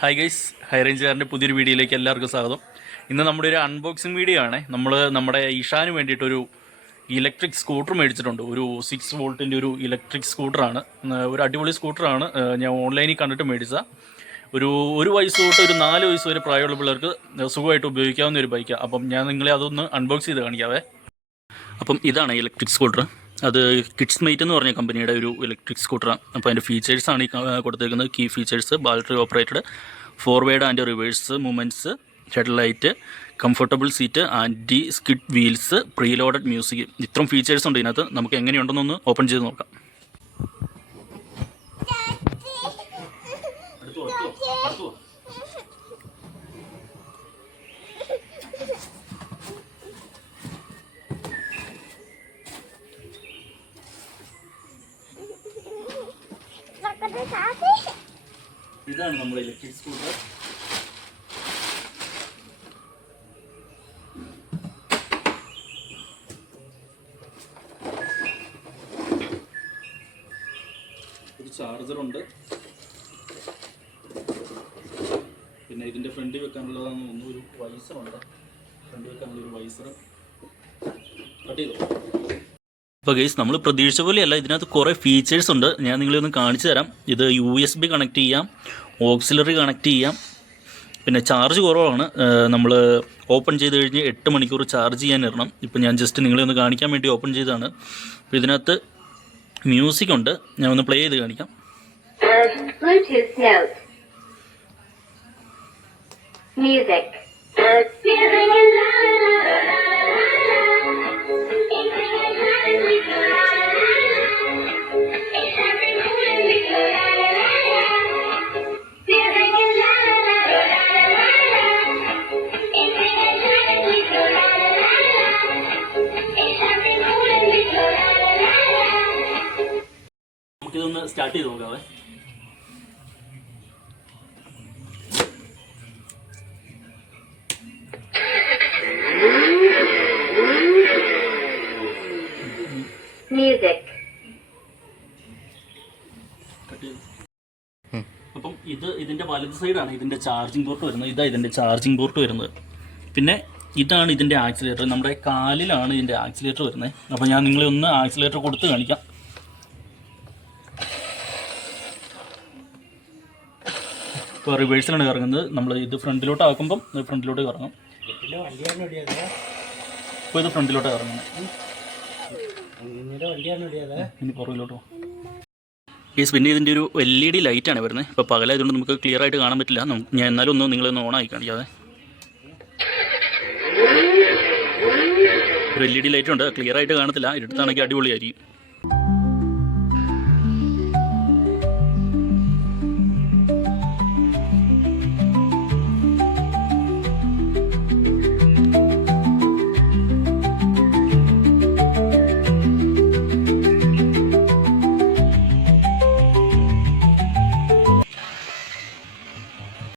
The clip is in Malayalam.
ഹായ് ഗൈസ് ഹൈ റേഞ്ചുകാരന്റെ പുതിയൊരു വീഡിയോയിലേക്ക് എല്ലാവർക്കും സ്വാഗതം. ഇന്ന് നമ്മുടെ ഒരു അൺബോക്സിങ് വീഡിയോ ആണ്. നമ്മൾ നമ്മുടെ ഇഷാന് വേണ്ടിയിട്ടൊരു ഇലക്ട്രിക് സ്കൂട്ടർ മേടിച്ചിട്ടുണ്ട്. ഒരു സിക്സ് വോൾട്ടിന്റെ ഒരു ഇലക്ട്രിക് സ്കൂട്ടറാണ് ഒരു അടിപൊളി സ്കൂട്ടറാണ് ഞാൻ ഓൺലൈനിൽ കണ്ടിട്ട് മേടിച്ച ഒരു ഒരു വയസ്സ് തൊട്ട് ഒരു നാല് വയസ്സ് വരെ പ്രായമുള്ള പിള്ളേർക്ക് സുഖമായിട്ട് ഉപയോഗിക്കാവുന്ന ഒരു ബൈക്കാണ് അപ്പം ഞാൻ നിങ്ങളെ അതൊന്ന് അൺബോക്സ് ചെയ്ത് കാണിക്കാവേ. അപ്പം ഇതാണ് ഇലക്ട്രിക് സ്കൂട്ടർ അത് കിഡ്സ് മൈറ്റ് എന്ന് പറഞ്ഞ കമ്പനിയുടെ ഒരു ഇലക്ട്രിക് സ്കൂട്ടറാണ് അപ്പോൾ അതിന്റെ ഫീച്ചേഴ്സാണ് ഈ കൊടുത്തിരിക്കുന്നത് key features battery operated forward and reverse movements headlight comfortable seat anti skid wheels preloaded music ഇത്രയും ഫീച്ചേഴ്സ് ഉണ്ട് ഇതിനകത്ത്. നമുക്ക് എങ്ങനെയുണ്ടെന്നൊന്ന് ഓപ്പൺ ചെയ്ത് നോക്കാം. ഇതാണ് നമ്മുടെ ഇലക്ട്രിക് സ്കൂട്ടർ ഒരു ചാർജറുണ്ട് പിന്നെ ഇതിന്റെ ഫ്രണ്ടിൽ വെക്കാനുള്ളതാണ് ഒന്ന് ഒരു വൈസറുണ്ട് ഫ്രണ്ടിൽ വെക്കാനുള്ള ഒരു വൈസർ കട്ട് ചെയ്തോ? അപ്പോൾ ഗൈസ് നമ്മൾ പ്രതീക്ഷിച്ച പോലെയല്ല ഇതിനകത്ത് കുറേ ഫീച്ചേഴ്സ് ഉണ്ട്. ഞാൻ നിങ്ങളെ ഒന്ന് കാണിച്ചു തരാം. ഇത് യു എസ് ബി കണക്ട് ചെയ്യാം ഓക്സിലറി കണക്ട് ചെയ്യാം. പിന്നെ ചാർജ് കുറവാണ്. നമ്മൾ ഓപ്പൺ ചെയ്ത് കഴിഞ്ഞ് എട്ട് മണിക്കൂർ ചാർജ് ചെയ്യാൻ ഇടണം. ഇപ്പം ഞാൻ ജസ്റ്റ് നിങ്ങളെ ഒന്ന് കാണിക്കാൻ വേണ്ടി ഓപ്പൺ ചെയ്തതാണ്. അപ്പോൾ ഇതിനകത്ത് മ്യൂസിക് ഉണ്ട്. ഞാൻ ഒന്ന് പ്ലേ ചെയ്ത് കാണിക്കാം. Bluetooth സ്റ്റാർട്ട് ചെയ്ത് നോക്കാവേ. അപ്പം ഇത് ഇതിന്റെ വലത് സൈഡാണ് ഇതിന്റെ ചാർജിങ് പോർട്ട് വരുന്നത്. ഇതാ ഇതിന്റെ ചാർജിങ് പോർട്ട് വരുന്നത്. പിന്നെ ഇതാണ് ഇതിന്റെ ആക്സിലേറ്റർ നമ്മുടെ കാലിലാണ് ഇതിന്റെ ആക്സിലേറ്റർ വരുന്നത്. അപ്പോൾ ഞാൻ നിങ്ങളെ ഒന്ന് ആക്സിലേറ്റർ കൊടുത്ത് കാണിക്കാം. ഇപ്പോൾ റിവേഴ്സിലാണ് കറങ്ങുന്നത് നമ്മൾ ഇത് ഫ്രണ്ടിലോട്ട് ആക്കുമ്പം ഇത് ഫ്രണ്ടിലോട്ട് കറങ്ങും ഇപ്പോൾ ഇത് ഫ്രണ്ടിലോട്ട് കറങ്ങുന്നത് ഇനി പുറകിലോട്ട് ഈ പിന്നെ ഇതിന്റെ ഒരു എൽ ഇ ഡി ലൈറ്റാണ് വരുന്നത്. ഇപ്പോൾ പകലായതുകൊണ്ട് നമുക്ക് ക്ലിയർ ആയിട്ട് കാണാൻ പറ്റില്ല. ഞാൻ എന്നാലും ഒന്ന് നിങ്ങളൊന്ന് ഓൺ ആക്കി കാണിക്കാതെ ഒരു എൽ ഇ ഡി ലൈറ്റ് ഉണ്ട്. ക്ലിയർ ആയിട്ട് കാണത്തില്ല. ഇരുട്ടത്താണെങ്കിൽ അടിപൊളിയായിരിക്കും.